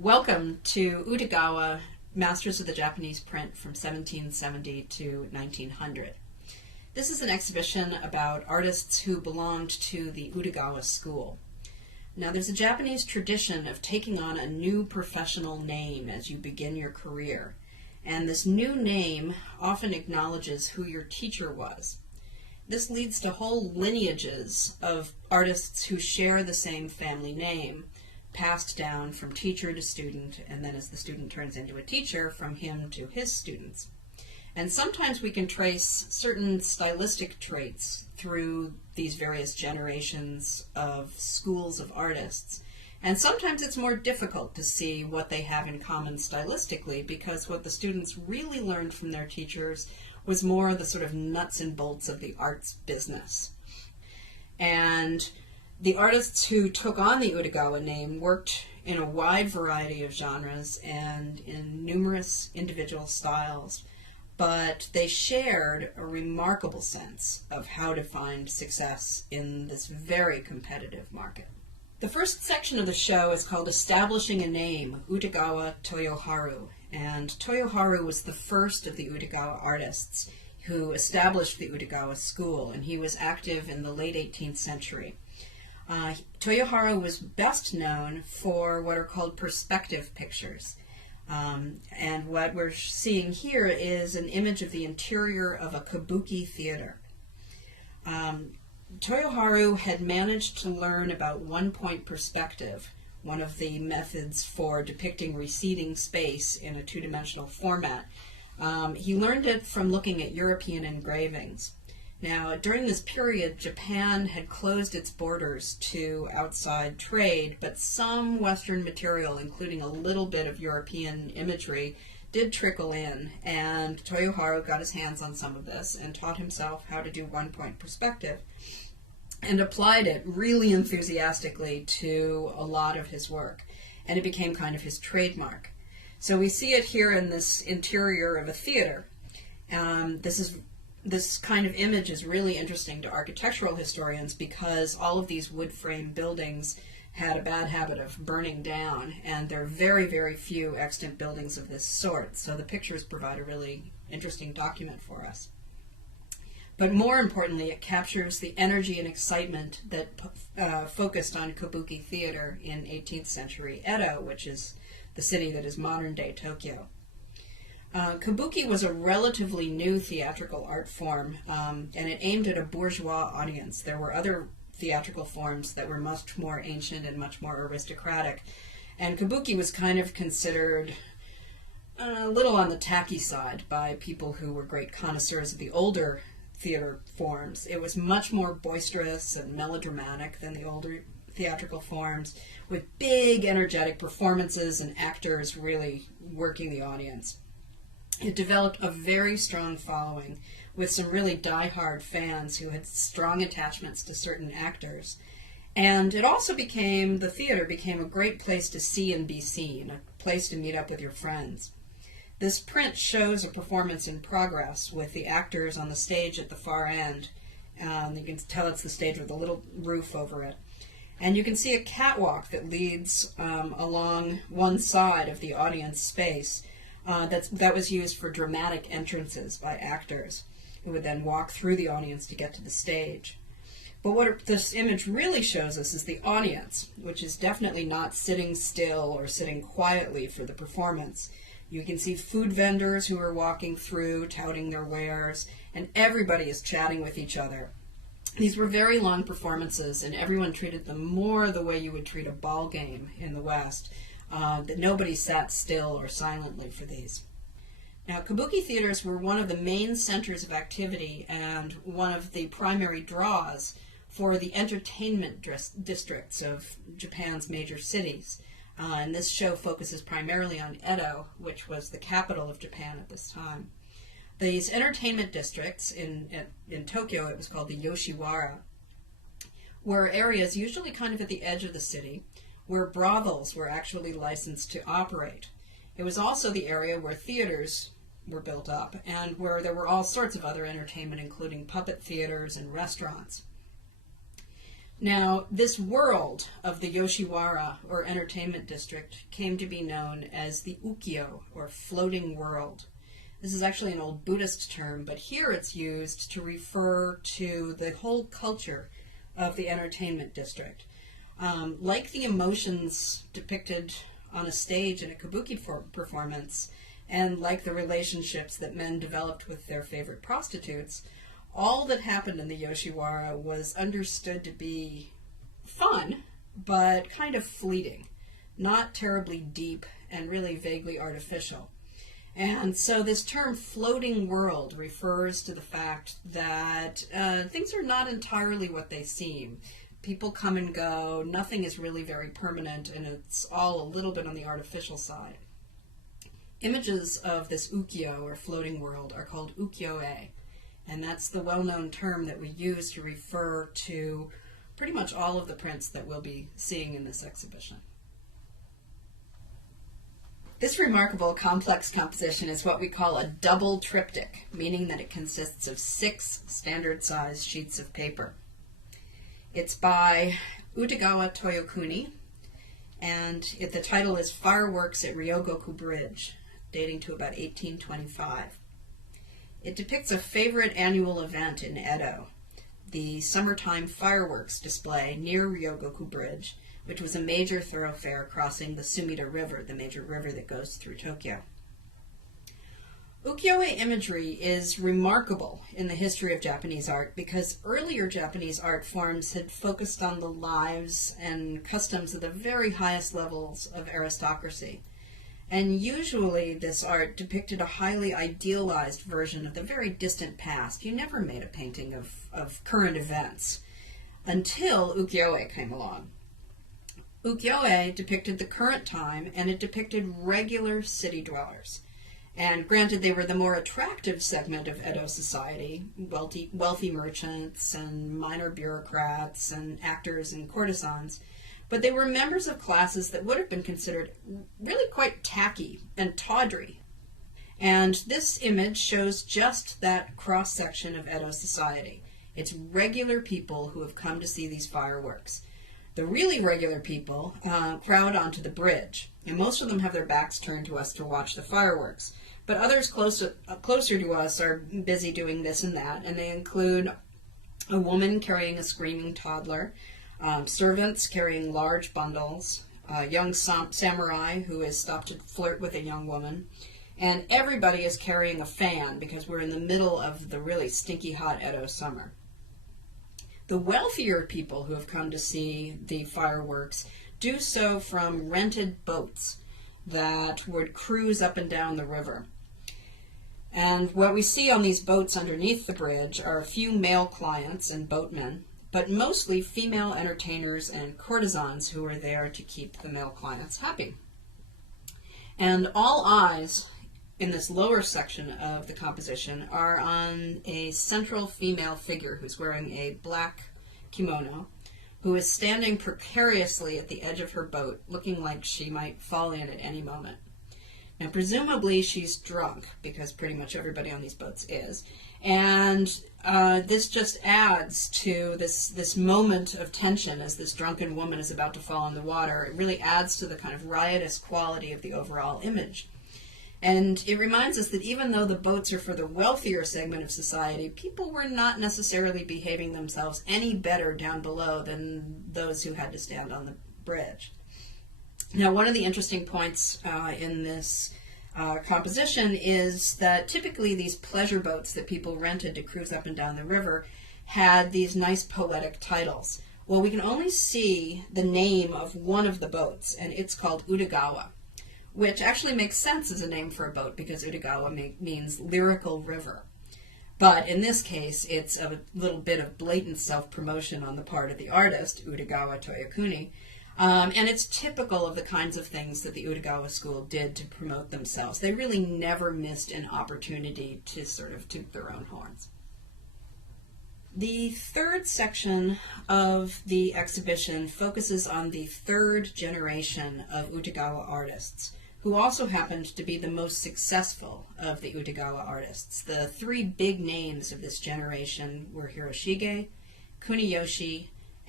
Welcome to Utagawa, Masters of the Japanese Print from 1770 to 1900. This is an exhibition about artists who belonged to the Utagawa school. Now, there's a Japanese tradition of taking on a new professional name as you begin your career, and this new name often acknowledges who your teacher was. This leads to whole lineages of artists who share the same family name, passed down from teacher to student, and then as the student turns into a teacher, from him to his students. And sometimes we can trace certain stylistic traits through these various generations of schools of artists. And sometimes it's more difficult to see what they have in common stylistically, because what the students really learned from their teachers was more the sort of nuts and bolts of the arts business. And the artists who took on the Utagawa name worked in a wide variety of genres and in numerous individual styles, but they shared a remarkable sense of how to find success in this very competitive market. The first section of the show is called Establishing a Name, Utagawa Toyoharu, and Toyoharu was the first of the Utagawa artists who established the Utagawa school, and he was active in the late 18th century. Toyoharu was best known for what are called perspective pictures. And what we're seeing here is an image of the interior of a kabuki theater. Toyoharu had managed to learn about one-point perspective, one of the methods for depicting receding space in a two-dimensional format. He learned it from looking at European engravings. Now, during this period, Japan had closed its borders to outside trade, but some Western material, including a little bit of European imagery, did trickle in, and Toyoharu got his hands on some of this and taught himself how to do one-point perspective and applied it really enthusiastically to a lot of his work, and it became kind of his trademark. So we see it here in this interior of a theater. This kind of image is really interesting to architectural historians because all of these wood frame buildings had a bad habit of burning down, and there are very, very few extant buildings of this sort, so the pictures provide a really interesting document for us. But more importantly, it captures the energy and excitement that focused on kabuki theater in 18th century Edo, which is the city that is modern-day Tokyo. Kabuki was a relatively new theatrical art form, and it aimed at a bourgeois audience. There were other theatrical forms that were much more ancient and much more aristocratic, and kabuki was kind of considered a little on the tacky side by people who were great connoisseurs of the older theater forms. It was much more boisterous and melodramatic than the older theatrical forms, with big, energetic performances and actors really working the audience. It developed a very strong following with some really die-hard fans who had strong attachments to certain actors. And it also the theater became a great place to see and be seen, a place to meet up with your friends. This print shows a performance in progress with the actors on the stage at the far end. You can tell it's the stage with a little roof over it. And you can see a catwalk that leads along one side of the audience space. That was used for dramatic entrances by actors who would then walk through the audience to get to the stage. But what this image really shows us is the audience, which is definitely not sitting still or sitting quietly for the performance. You can see food vendors who are walking through, touting their wares, and everybody is chatting with each other. These were very long performances, and everyone treated them more the way you would treat a ball game in the West. That nobody sat still or silently for these. Now, kabuki theaters were one of the main centers of activity and one of the primary draws for the entertainment districts of Japan's major cities. And this show focuses primarily on Edo, which was the capital of Japan at this time. These entertainment districts, in Tokyo it was called the Yoshiwara, were areas usually kind of at the edge of the city, where brothels were actually licensed to operate. It was also the area where theaters were built up and where there were all sorts of other entertainment, including puppet theaters and restaurants. Now, this world of the Yoshiwara, or entertainment district, came to be known as the Ukiyo, or floating world. This is actually an old Buddhist term, but here it's used to refer to the whole culture of the entertainment district. Like the emotions depicted on a stage in a kabuki performance, and like the relationships that men developed with their favorite prostitutes, all that happened in the Yoshiwara was understood to be fun, but kind of fleeting, not terribly deep, and really vaguely artificial. And so this term floating world refers to the fact that things are not entirely what they seem. People come and go, nothing is really very permanent, and it's all a little bit on the artificial side. Images of this ukiyo, or floating world, are called ukiyo-e, and that's the well-known term that we use to refer to pretty much all of the prints that we'll be seeing in this exhibition. This remarkable complex composition is what we call a double triptych, meaning that it consists of 6 standard-sized sheets of paper. It's by Utagawa Toyokuni, and the title is Fireworks at Ryogoku Bridge, dating to about 1825. It depicts a favorite annual event in Edo, the summertime fireworks display near Ryogoku Bridge, which was a major thoroughfare crossing the Sumida River, the major river that goes through Tokyo. Ukiyo-e imagery is remarkable in the history of Japanese art because earlier Japanese art forms had focused on the lives and customs of the very highest levels of aristocracy. And usually this art depicted a highly idealized version of the very distant past. You never made a painting of current events until ukiyo-e came along. Ukiyo-e depicted the current time, and it depicted regular city dwellers. And granted, they were the more attractive segment of Edo society, wealthy merchants and minor bureaucrats and actors and courtesans, but they were members of classes that would have been considered really quite tacky and tawdry. And this image shows just that cross-section of Edo society. It's regular people who have come to see these fireworks. The really regular people crowd onto the bridge, and most of them have their backs turned to us to watch the fireworks. But others closer to us are busy doing this and that, and they include a woman carrying a screaming toddler, servants carrying large bundles, a young samurai who has stopped to flirt with a young woman, and everybody is carrying a fan because we're in the middle of the really stinky hot Edo summer. The wealthier people who have come to see the fireworks do so from rented boats that would cruise up and down the river. And what we see on these boats underneath the bridge are a few male clients and boatmen, but mostly female entertainers and courtesans who are there to keep the male clients happy. And all eyes in this lower section of the composition are on a central female figure who's wearing a black kimono, who is standing precariously at the edge of her boat, looking like she might fall in at any moment. Now, presumably she's drunk, because pretty much everybody on these boats is, and this just adds to this moment of tension as this drunken woman is about to fall in the water. It really adds to the kind of riotous quality of the overall image. And it reminds us that even though the boats are for the wealthier segment of society, people were not necessarily behaving themselves any better down below than those who had to stand on the bridge. Now, one of the interesting points in this composition is that typically these pleasure boats that people rented to cruise up and down the river had these nice poetic titles. Well, we can only see the name of one of the boats, and it's called Utagawa, which actually makes sense as a name for a boat because Utagawa means lyrical river. But in this case, it's a little bit of blatant self-promotion on the part of the artist, Utagawa Toyokuni, and it's typical of the kinds of things that the Utagawa school did to promote themselves. They really never missed an opportunity to sort of toot their own horns. The third section of the exhibition focuses on the third generation of Utagawa artists, who also happened to be the most successful of the Utagawa artists. The 3 big names of this generation were Hiroshige, Kuniyoshi,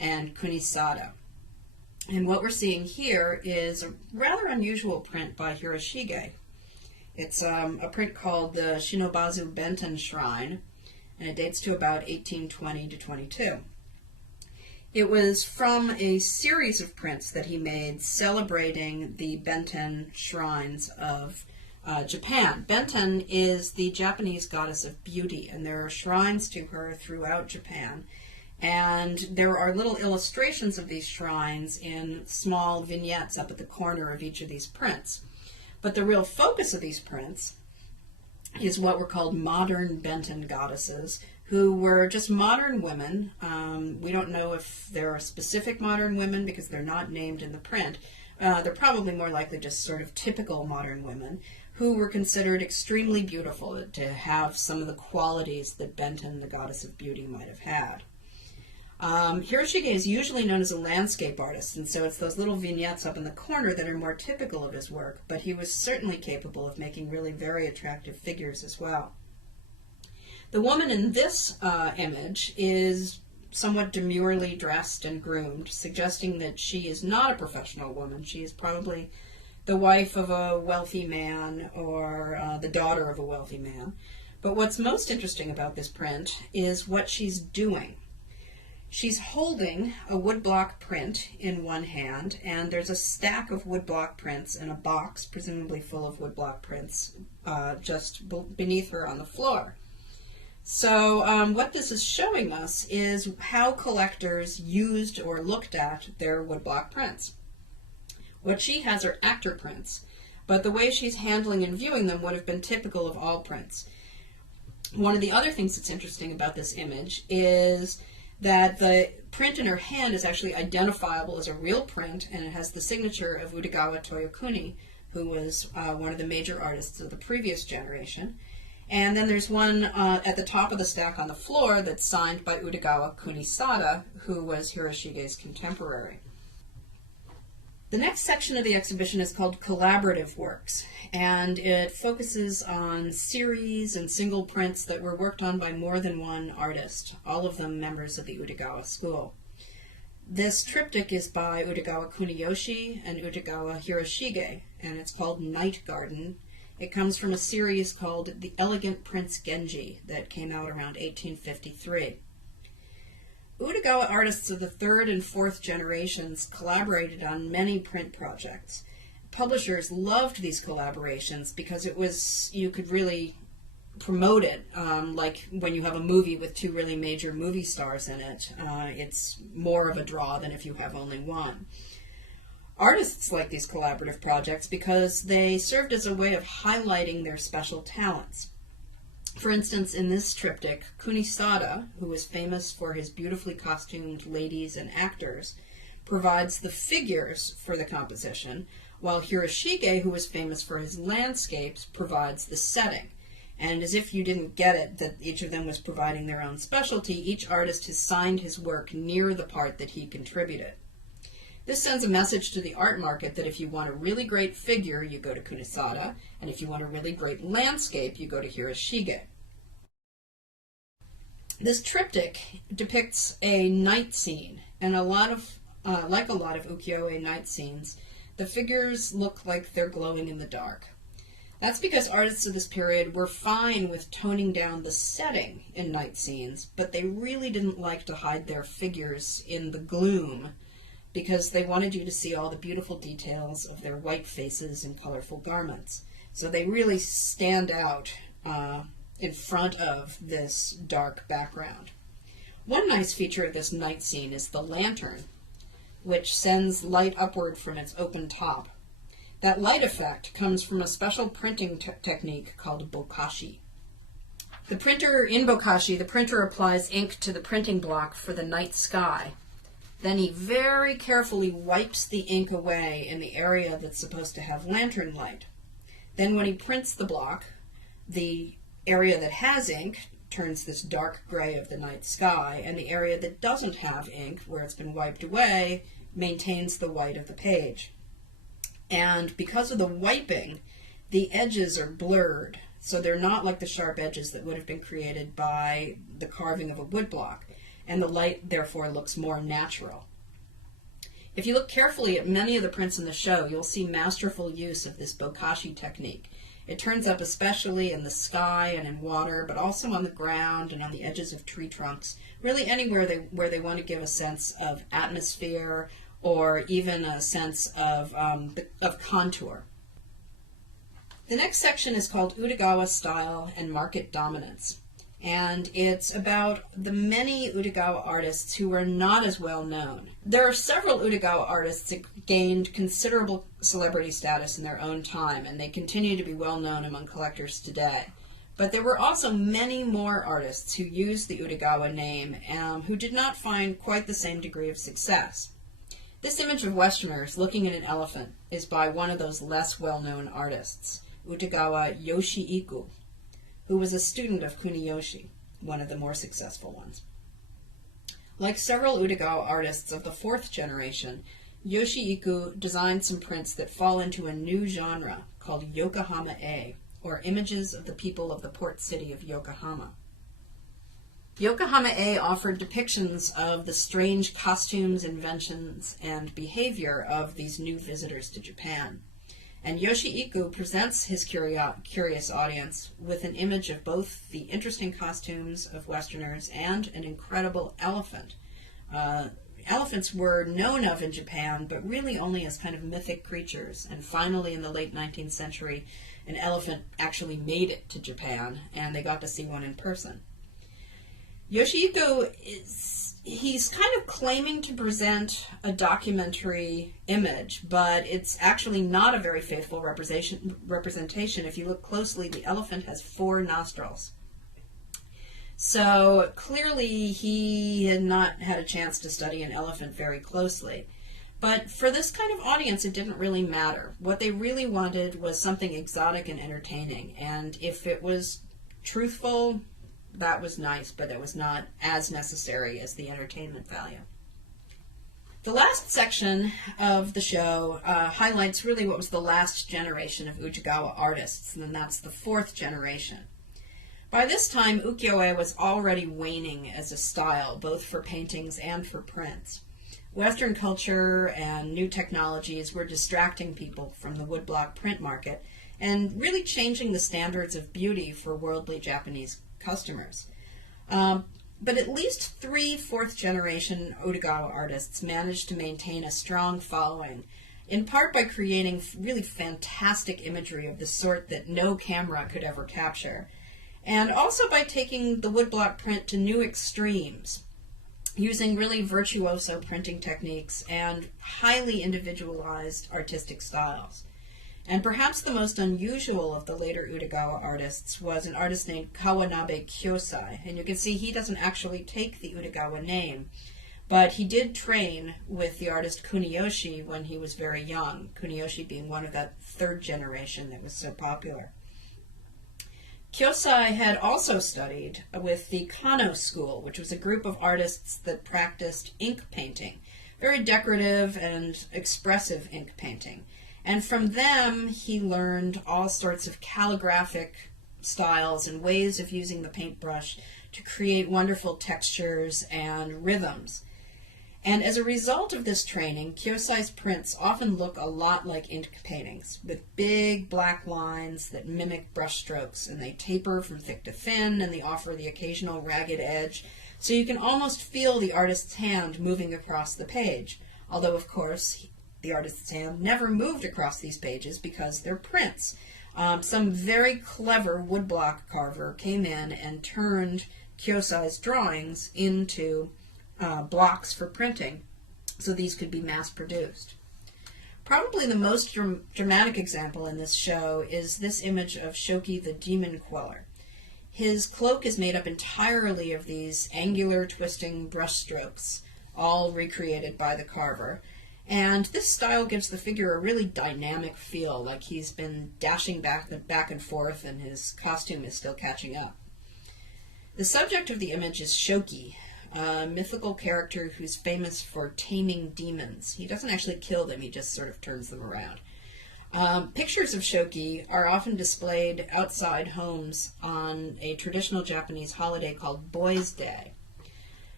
and Kunisada. And what we're seeing here is a rather unusual print by Hiroshige. It's a print called the Shinobazu Benten Shrine, and it dates to about 1820 to 22. It was from a series of prints that he made celebrating the Benten shrines of Japan. Benten is the Japanese goddess of beauty, and there are shrines to her throughout Japan. And there are little illustrations of these shrines in small vignettes up at the corner of each of these prints. But the real focus of these prints is what were called modern Benten goddesses, who were just modern women. We don't know if there are specific modern women because they're not named in the print. They're probably more likely just sort of typical modern women who were considered extremely beautiful, to have some of the qualities that Benten, the goddess of beauty, might have had. Hiroshige is usually known as a landscape artist, and so it's those little vignettes up in the corner that are more typical of his work, but he was certainly capable of making really very attractive figures as well. The woman in this image is somewhat demurely dressed and groomed, suggesting that she is not a professional woman. She is probably the wife of a wealthy man or the daughter of a wealthy man. But what's most interesting about this print is what she's doing. She's holding a woodblock print in one hand, and there's a stack of woodblock prints in a box, presumably full of woodblock prints, just beneath her on the floor. So what this is showing us is how collectors used or looked at their woodblock prints. What she has are actor prints, but the way she's handling and viewing them would have been typical of all prints. One of the other things that's interesting about this image is that the print in her hand is actually identifiable as a real print, and it has the signature of Utagawa Toyokuni, who was one of the major artists of the previous generation. And then there's one at the top of the stack on the floor that's signed by Utagawa Kunisada, who was Hiroshige's contemporary. The next section of the exhibition is called Collaborative Works, and it focuses on series and single prints that were worked on by more than one artist, all of them members of the Utagawa school. This triptych is by Utagawa Kuniyoshi and Utagawa Hiroshige, and it's called Night Garden. It comes from a series called The Elegant Prince Genji that came out around 1853. Utagawa artists of the third and fourth generations collaborated on many print projects. Publishers loved these collaborations because you could really promote it, like when you have a movie with two really major movie stars in it. It's more of a draw than if you have only one. Artists like these collaborative projects because they served as a way of highlighting their special talents. For instance, in this triptych, Kunisada, who was famous for his beautifully costumed ladies and actors, provides the figures for the composition, while Hiroshige, who was famous for his landscapes, provides the setting. And as if you didn't get it, that each of them was providing their own specialty, each artist has signed his work near the part that he contributed. This sends a message to the art market that if you want a really great figure, you go to Kunisada, and if you want a really great landscape, you go to Hiroshige. This triptych depicts a night scene, and like a lot of ukiyo-e night scenes, the figures look like they're glowing in the dark. That's because artists of this period were fine with toning down the setting in night scenes, but they really didn't like to hide their figures in the gloom, because they wanted you to see all the beautiful details of their white faces and colorful garments. So they really stand out in front of this dark background. One nice feature of this night scene is the lantern, which sends light upward from its open top. That light effect comes from a special printing technique called bokashi. In bokashi, the printer applies ink to the printing block for the night sky. Then he very carefully wipes the ink away in the area that's supposed to have lantern light. Then when he prints the block, the area that has ink turns this dark gray of the night sky, and the area that doesn't have ink, where it's been wiped away, maintains the white of the page. And because of the wiping, the edges are blurred, so they're not like the sharp edges that would have been created by the carving of a woodblock. and the light therefore looks more natural. If you look carefully at many of the prints in the show, you'll see masterful use of this bokashi technique. It turns up especially in the sky and in water, but also on the ground and on the edges of tree trunks, really anywhere where they want to give a sense of atmosphere or even a sense of contour. The next section is called Utagawa Style and Market Dominance. And it's about the many Utagawa artists who are not as well known. There are several Utagawa artists that gained considerable celebrity status in their own time, and they continue to be well known among collectors today. But there were also many more artists who used the Utagawa name who did not find quite the same degree of success. This image of Westerners looking at an elephant is by one of those less well-known artists, Utagawa Yoshiiku, who was a student of Kuniyoshi, one of the more successful ones. Like several Utagawa artists of the fourth generation, Yoshiiku designed some prints that fall into a new genre called Yokohama-e, or images of the people of the port city of Yokohama. Yokohama-e offered depictions of the strange costumes, inventions, and behavior of these new visitors to Japan. And Yoshiiku presents his curious audience with an image of both the interesting costumes of Westerners and an incredible elephant. Elephants were known of in Japan, but really only as kind of mythic creatures. And finally, in the late 19th century, an elephant actually made it to Japan, and they got to see one in person. Yoshiiku he's kind of claiming to present a documentary image, but it's actually not a very faithful representation. If you look closely, the elephant has 4 nostrils. So clearly he had not had a chance to study an elephant very closely. But for this kind of audience, it didn't really matter. What they really wanted was something exotic and entertaining. And if it was truthful, that was nice, but it was not as necessary as the entertainment value. The last section of the show highlights really what was the last generation of Utagawa artists, and that's the fourth generation. By this time, ukiyo-e was already waning as a style, both for paintings and for prints. Western culture and new technologies were distracting people from the woodblock print market and really changing the standards of beauty for worldly Japanese customers. But at least 3 fourth-generation Utagawa artists managed to maintain a strong following, in part by creating really fantastic imagery of the sort that no camera could ever capture, and also by taking the woodblock print to new extremes, using really virtuoso printing techniques and highly individualized artistic styles. And perhaps the most unusual of the later Utagawa artists was an artist named Kawanabe Kyosai. And you can see he doesn't actually take the Utagawa name, but he did train with the artist Kuniyoshi when he was very young, Kuniyoshi being one of that 3rd generation that was so popular. Kyosai had also studied with the Kano school, which was a group of artists that practiced ink painting, very decorative and expressive ink painting. And from them, he learned all sorts of calligraphic styles and ways of using the paintbrush to create wonderful textures and rhythms. And as a result of this training, Kyosai's prints often look a lot like ink paintings, with big black lines that mimic brush strokes, and they taper from thick to thin, and they offer the occasional ragged edge, so you can almost feel the artist's hand moving across the page, although, of course, the artist's hand never moved across these pages because they're prints. Some very clever woodblock carver came in and turned Kyosai's drawings into blocks for printing, so these could be mass-produced. Probably the most dramatic example in this show is this image of Shoki the Demon Queller. His cloak is made up entirely of these angular, twisting brush strokes, all recreated by the carver. And this style gives the figure a really dynamic feel, like he's been dashing back and forth and his costume is still catching up. The subject of the image is Shoki, a mythical character who's famous for taming demons. He doesn't actually kill them, he just sort of turns them around. Pictures of Shoki are often displayed outside homes on a traditional Japanese holiday called Boys' Day.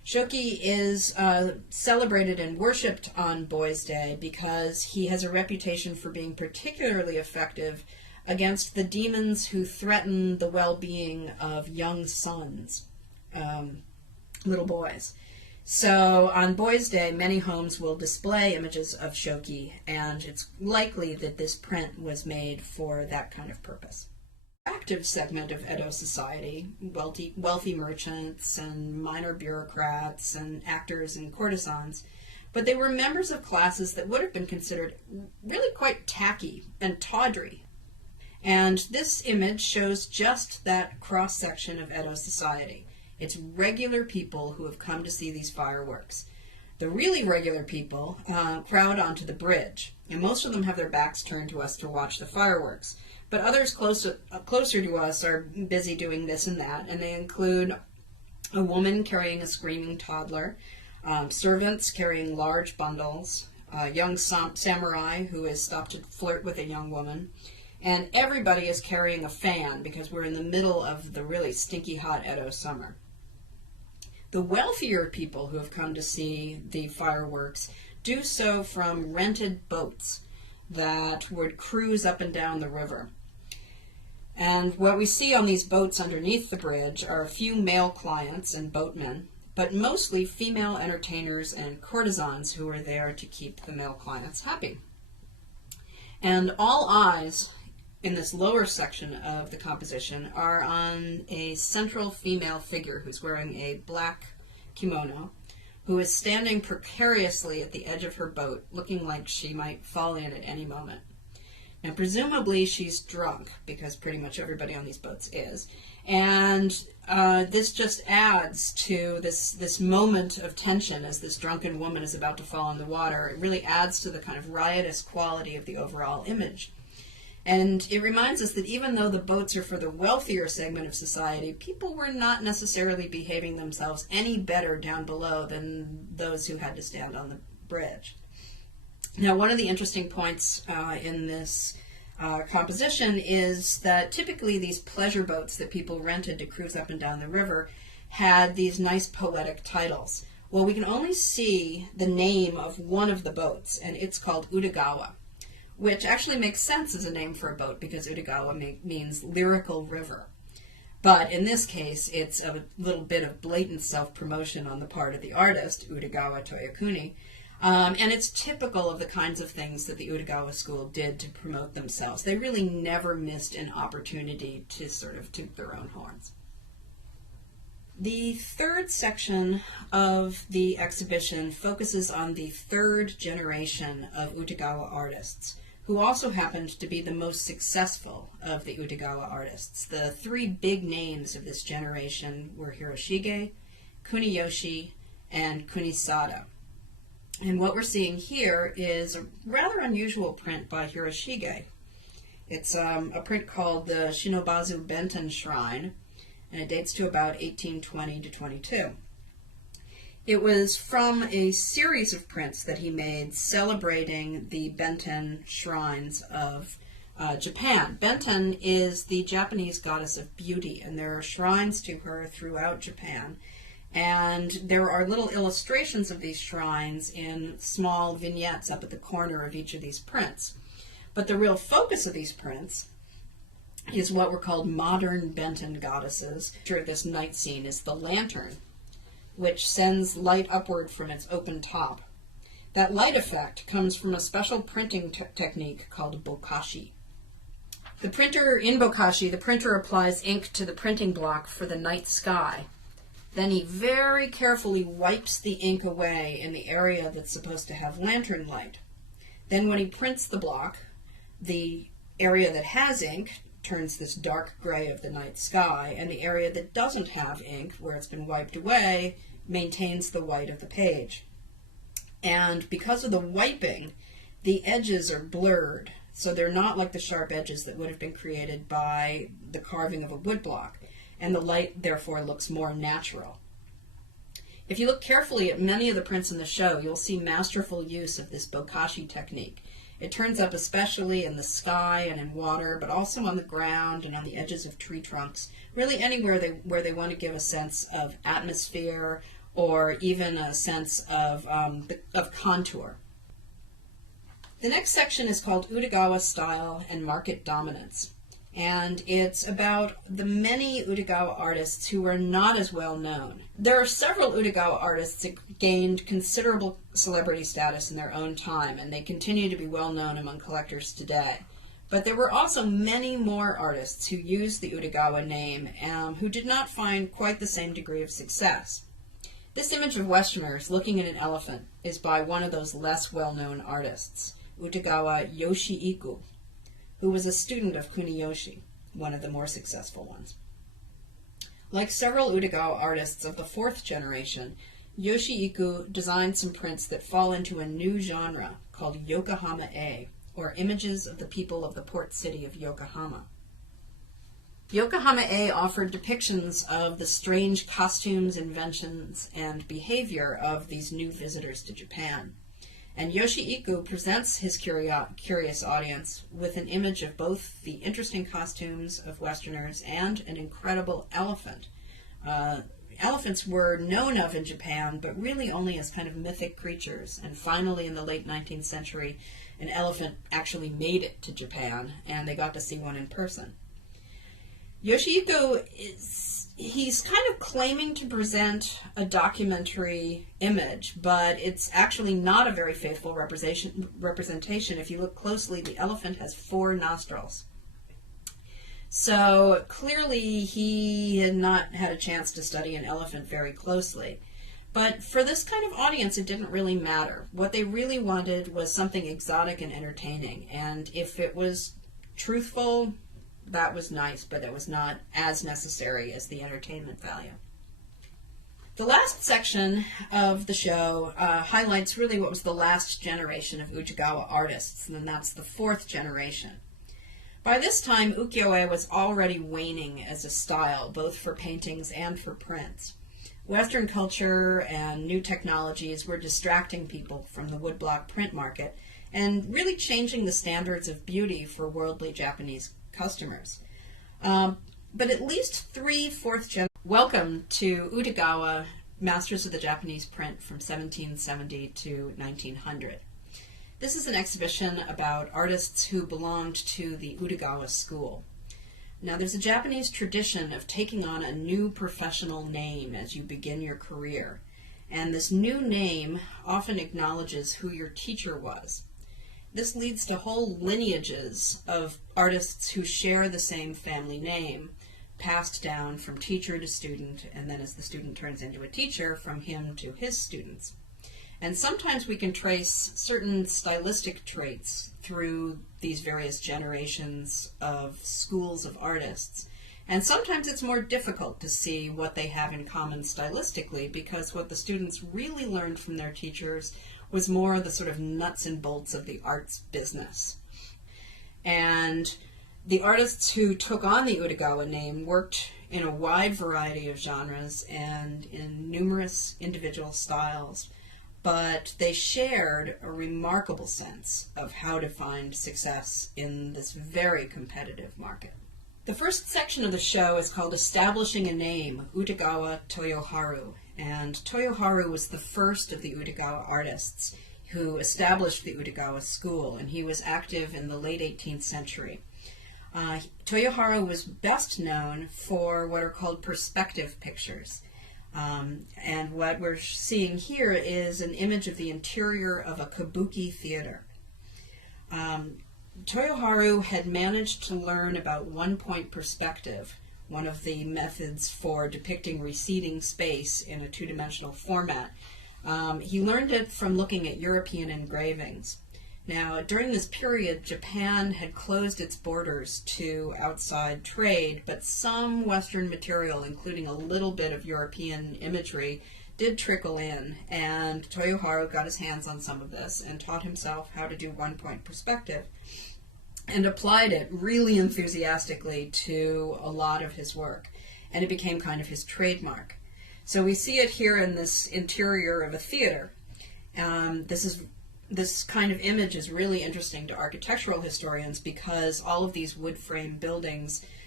Shoki is celebrated and worshipped on Boys' Day because he has a reputation for being particularly effective against the demons who threaten the well-being of young sons, little boys. So on Boys' Day, many homes will display images of Shoki, and it's likely that this print was made for that kind of purpose. Active segment of Edo society, wealthy merchants and minor bureaucrats and actors and courtesans, but they were members of classes that would have been considered really quite tacky and tawdry. And this image shows just that cross-section of Edo society. It's regular people who have come to see these fireworks. The really regular people crowd onto the bridge, and most of them have their backs turned to us to watch the fireworks. But others closer to us are busy doing this and that, and they include a woman carrying a screaming toddler, servants carrying large bundles, a young samurai who has stopped to flirt with a young woman, and everybody is carrying a fan because we're in the middle of the really stinky hot Edo summer. The wealthier people who have come to see the fireworks do so from rented boats that would cruise up and down the river. And what we see on these boats underneath the bridge are a few male clients and boatmen, but mostly female entertainers and courtesans who are there to keep the male clients happy. And all eyes in this lower section of the composition are on a central female figure who's wearing a black kimono, who is standing precariously at the edge of her boat, looking like she might fall in at any moment. Now, presumably she's drunk, because pretty much everybody on these boats is, and this just adds to this moment of tension as this drunken woman is about to fall in the water. It really adds to the kind of riotous quality of the overall image. And it reminds us that even though the boats are for the wealthier segment of society, people were not necessarily behaving themselves any better down below than those who had to stand on the bridge. Now, one of the interesting points in this composition is that typically these pleasure boats that people rented to cruise up and down the river had these nice poetic titles. Well, we can only see the name of one of the boats, and it's called Utagawa, which actually makes sense as a name for a boat because Utagawa means lyrical river. But in this case, it's a little bit of blatant self-promotion on the part of the artist, Utagawa Toyokuni, and it's typical of the kinds of things that the Utagawa school did to promote themselves. They really never missed an opportunity to sort of toot their own horns. The third section of the exhibition focuses on the third generation of Utagawa artists, who also happened to be the most successful of the Utagawa artists. The three big names of this generation were Hiroshige, Kuniyoshi, and Kunisada. And what we're seeing here is a rather unusual print by Hiroshige. It's a print called the Shinobazu Benten Shrine, and it dates to about 1820 to 22. It was from a series of prints that he made celebrating the Benten shrines of Japan. Benten is the Japanese goddess of beauty, and there are shrines to her throughout Japan. And there are little illustrations of these shrines in small vignettes up at the corner of each of these prints. But the real focus of these prints is what were called modern Benten goddesses. During this night scene is the lantern, which sends light upward from its open top. That light effect comes from a special printing technique called bokashi. In bokashi, the printer applies ink to the printing block for the night sky. Then he very carefully wipes the ink away in the area that's supposed to have lantern light. Then when he prints the block, the area that has ink turns this dark gray of the night sky, and the area that doesn't have ink, where it's been wiped away, maintains the white of the page. And because of the wiping, the edges are blurred, so they're not like the sharp edges that would have been created by the carving of a woodblock, and the light therefore looks more natural. If you look carefully at many of the prints in the show, you'll see masterful use of this bokashi technique. It turns up especially in the sky and in water, but also on the ground and on the edges of tree trunks, really anywhere where they want to give a sense of atmosphere or even a sense of contour. The next section is called Utagawa Style and Market Dominance. And it's about the many Utagawa artists who are not as well known. There are several Utagawa artists that gained considerable celebrity status in their own time, and they continue to be well known among collectors today. But there were also many more artists who used the Utagawa name who did not find quite the same degree of success. This image of Westerners looking at an elephant is by one of those less well-known artists, Utagawa Yoshiiku, who was a student of Kuniyoshi, one of the more successful ones. Like several Utagawa artists of the fourth generation, Yoshiiku designed some prints that fall into a new genre called Yokohama-e, or images of the people of the port city of Yokohama. Yokohama-e offered depictions of the strange costumes, inventions, and behavior of these new visitors to Japan. And Yoshiiku presents his curious audience with an image of both the interesting costumes of Westerners and an incredible elephant. Elephants were known of in Japan, but really only as kind of mythic creatures. And finally, in the late 19th century, an elephant actually made it to Japan, and they got to see one in person. Yoshiiku he's kind of claiming to present a documentary image, but it's actually not a very faithful representation. If you look closely, the elephant has 4 nostrils. So clearly he had not had a chance to study an elephant very closely. But for this kind of audience, it didn't really matter. What they really wanted was something exotic and entertaining. And if it was truthful, that was nice, but it was not as necessary as the entertainment value. The last section of the show highlights really what was the last generation of Utagawa artists, and that's the fourth generation. By this time, ukiyo-e was already waning as a style, both for paintings and for prints. Western culture and new technologies were distracting people from the woodblock print market and really changing the standards of beauty for worldly Japanese customers. But at least 3 fourth-gen. Welcome to Utagawa, Masters of the Japanese Print from 1770 to 1900. This is an exhibition about artists who belonged to the Utagawa school. Now, there's a Japanese tradition of taking on a new professional name as you begin your career, and this new name often acknowledges who your teacher was. This leads to whole lineages of artists who share the same family name, passed down from teacher to student, and then as the student turns into a teacher, from him to his students. And sometimes we can trace certain stylistic traits through these various generations of schools of artists. And sometimes it's more difficult to see what they have in common stylistically, because what the students really learned from their teachers was more the sort of nuts and bolts of the arts business. And the artists who took on the Utagawa name worked in a wide variety of genres and in numerous individual styles, but they shared a remarkable sense of how to find success in this very competitive market. The first section of the show is called Establishing a Name, Utagawa Toyoharu. And Toyoharu was the first of the Utagawa artists who established the Utagawa school, and he was active in the late 18th century. Toyoharu was best known for what are called perspective pictures. And what we're seeing here is an image of the interior of a kabuki theater. Toyoharu had managed to learn about one-point perspective, one of the methods for depicting receding space in a two-dimensional format. He learned it from looking at European engravings. Now, during this period, Japan had closed its borders to outside trade, but some Western material, including a little bit of European imagery, did trickle in, and Toyoharu got his hands on some of this and taught himself how to do one-point perspective and applied it really enthusiastically to a lot of his work, and it became kind of his trademark. So we see it here in this interior of a theater. This kind of image is really interesting to architectural historians because all of these wood frame buildings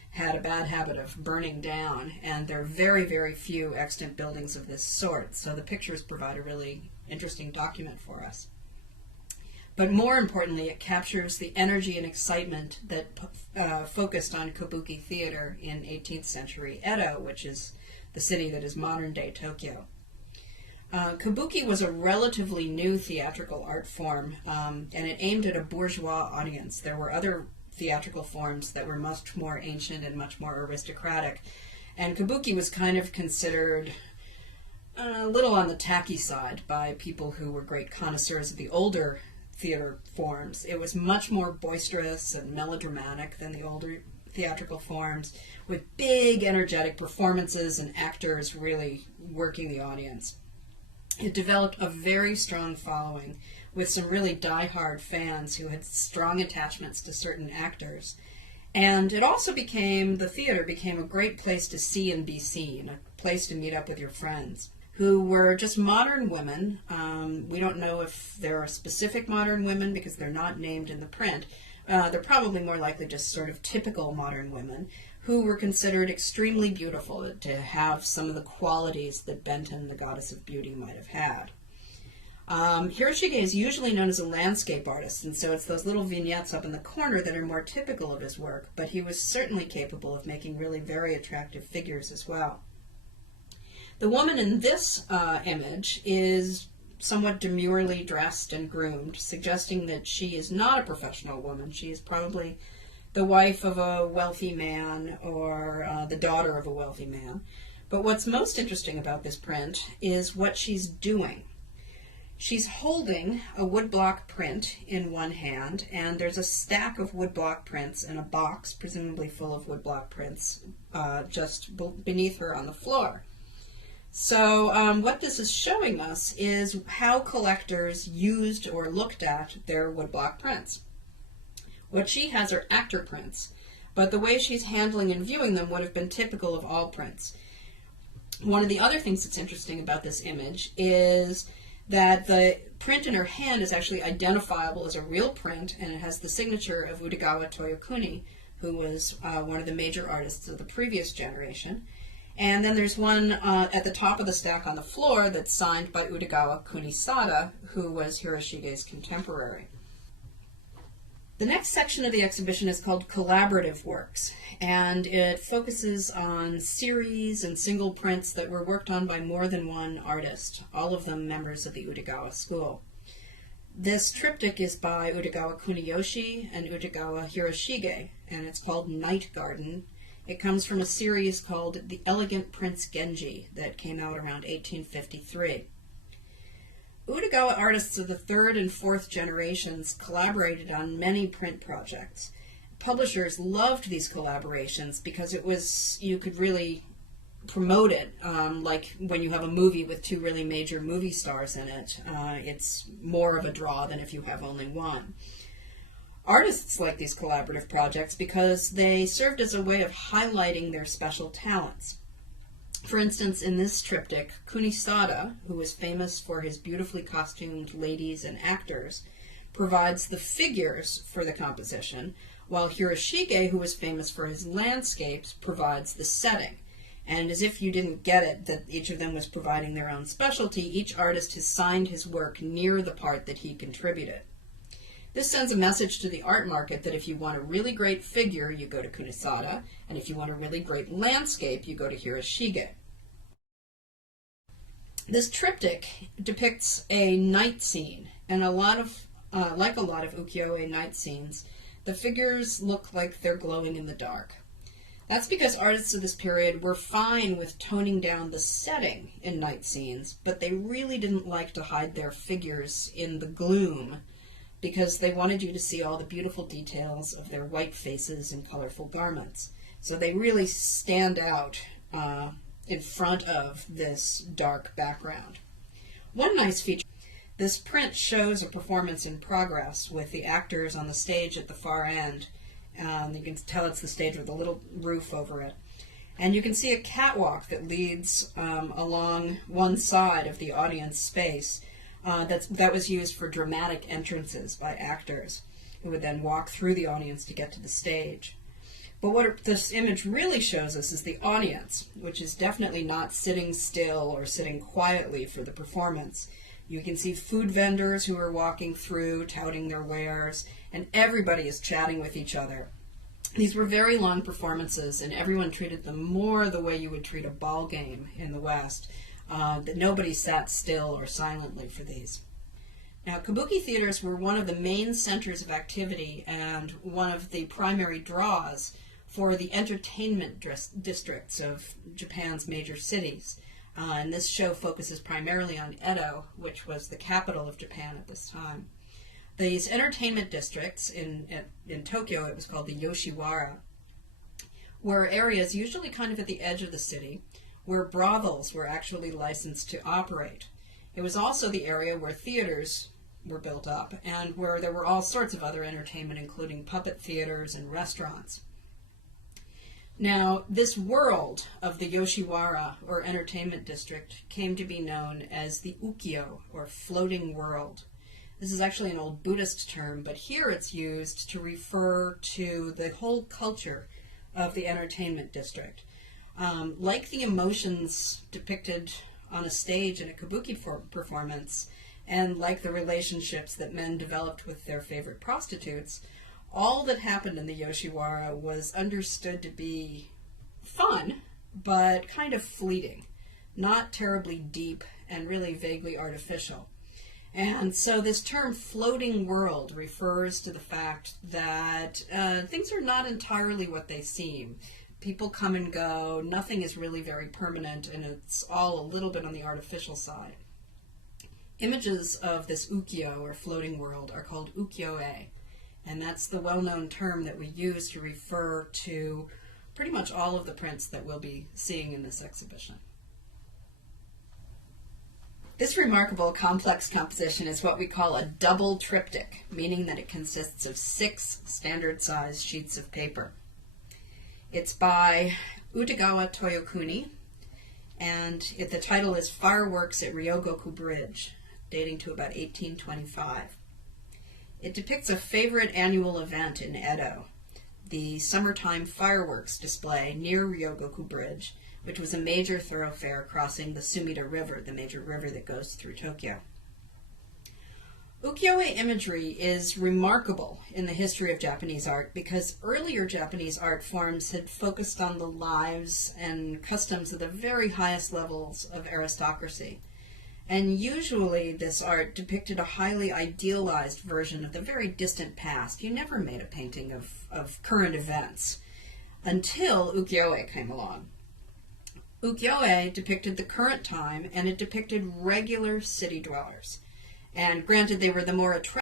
had a bad habit of burning down, and there are very, very few extant buildings of this sort, so the pictures provide a really interesting document for us. But more importantly, it captures the energy and excitement that focused on kabuki theater in 18th century Edo, which is the city that is modern-day Tokyo. Kabuki was a relatively new theatrical art form, and it aimed at a bourgeois audience. There were other theatrical forms that were much more ancient and much more aristocratic, and kabuki was kind of considered a little on the tacky side by people who were great connoisseurs of the older theater forms. It was much more boisterous and melodramatic than the older theatrical forms, with big energetic performances and actors really working the audience. It developed a very strong following with some really die-hard fans who had strong attachments to certain actors. And it also the theater became a great place to see and be seen, a place to meet up with your friends, who were just modern women. We don't know if there are specific modern women because they're not named in the print. They're probably more likely just sort of typical modern women who were considered extremely beautiful, to have some of the qualities that Benton, the goddess of beauty, might have had. Hiroshige is usually known as a landscape artist, and so it's those little vignettes up in the corner that are more typical of his work, but he was certainly capable of making really very attractive figures as well. The woman in this image is somewhat demurely dressed and groomed, suggesting that she is not a professional woman. She is probably the wife of a wealthy man or the daughter of a wealthy man. But what's most interesting about this print is what she's doing. She's holding a woodblock print in one hand, and there's a stack of woodblock prints in a box, presumably full of woodblock prints, just beneath her on the floor. So what this is showing us is how collectors used or looked at their woodblock prints. What she has are actor prints, but the way she's handling and viewing them would have been typical of all prints. One of the other things that's interesting about this image is that the print in her hand is actually identifiable as a real print, and it has the signature of Utagawa Toyokuni, who was one of the major artists of the previous generation. And then there's one at the top of the stack on the floor that's signed by Utagawa Kunisada, who was Hiroshige's contemporary. The next section of the exhibition is called Collaborative Works, and it focuses on series and single prints that were worked on by more than one artist, all of them members of the Utagawa school. This triptych is by Utagawa Kuniyoshi and Utagawa Hiroshige, and it's called Night Garden. It comes from a series called The Elegant Prince Genji that came out around 1853. Utagawa artists of the third and fourth generations collaborated on many print projects. Publishers loved these collaborations because you could really promote it, like when you have a movie with two really major movie stars in it. It's more of a draw than if you have only one. Artists like these collaborative projects because they served as a way of highlighting their special talents. For instance, in this triptych, Kunisada, who is famous for his beautifully costumed ladies and actors, provides the figures for the composition, while Hiroshige, who is famous for his landscapes, provides the setting. And as if you didn't get it, that each of them was providing their own specialty, each artist has signed his work near the part that he contributed. This sends a message to the art market that if you want a really great figure, you go to Kunisada, and if you want a really great landscape, you go to Hiroshige. This triptych depicts a night scene, and like a lot of ukiyo-e night scenes, the figures look like they're glowing in the dark. That's because artists of this period were fine with toning down the setting in night scenes, but they really didn't like to hide their figures in the gloom, because they wanted you to see all the beautiful details of their white faces and colorful garments. So they really stand out in front of this dark background. One nice feature, this print shows a performance in progress with the actors on the stage at the far end. You can tell it's the stage with a little roof over it. And you can see a catwalk that leads along one side of the audience space. That was used for dramatic entrances by actors who would then walk through the audience to get to the stage. But what this image really shows us is the audience, which is definitely not sitting still or sitting quietly for the performance. You can see food vendors who are walking through, touting their wares, and everybody is chatting with each other. These were very long performances, and everyone treated them more the way you would treat a ball game in the West, that nobody sat still or silently for these. Now, kabuki theaters were one of the main centers of activity and one of the primary draws for the entertainment districts of Japan's major cities. And this show focuses primarily on Edo, which was the capital of Japan at this time. These entertainment districts, in Tokyo it was called the Yoshiwara, were areas usually kind of at the edge of the city where brothels were actually licensed to operate. It was also the area where theaters were built up and where there were all sorts of other entertainment, including puppet theaters and restaurants. Now, this world of the Yoshiwara, or entertainment district, came to be known as the ukiyo, or floating world. This is actually an old Buddhist term, but here it's used to refer to the whole culture of the entertainment district. Like the emotions depicted on a stage in a kabuki performance, and like the relationships that men developed with their favorite prostitutes, all that happened in the Yoshiwara was understood to be fun, but kind of fleeting, not terribly deep, and really vaguely artificial. And so this term floating world refers to the fact that things are not entirely what they seem. People come and go, nothing is really very permanent, and it's all a little bit on the artificial side. Images of this ukiyo, or floating world, are called ukiyo-e, and that's the well-known term that we use to refer to pretty much all of the prints that we'll be seeing in this exhibition. This remarkable complex composition is what we call a double triptych, meaning that it consists of 6 standard-sized sheets of paper. It's by Utagawa Toyokuni, and the title is Fireworks at Ryogoku Bridge, dating to about 1825. It depicts a favorite annual event in Edo, the summertime fireworks display near Ryogoku Bridge, which was a major thoroughfare crossing the Sumida River, the major river that goes through Tokyo. Ukiyo-e imagery is remarkable in the history of Japanese art because earlier Japanese art forms had focused on the lives and customs of the very highest levels of aristocracy. And usually this art depicted a highly idealized version of the very distant past. You never made a painting of current events until ukiyo-e came along. Ukiyo-e depicted the current time, and it depicted regular city dwellers. And granted, they were the more attractive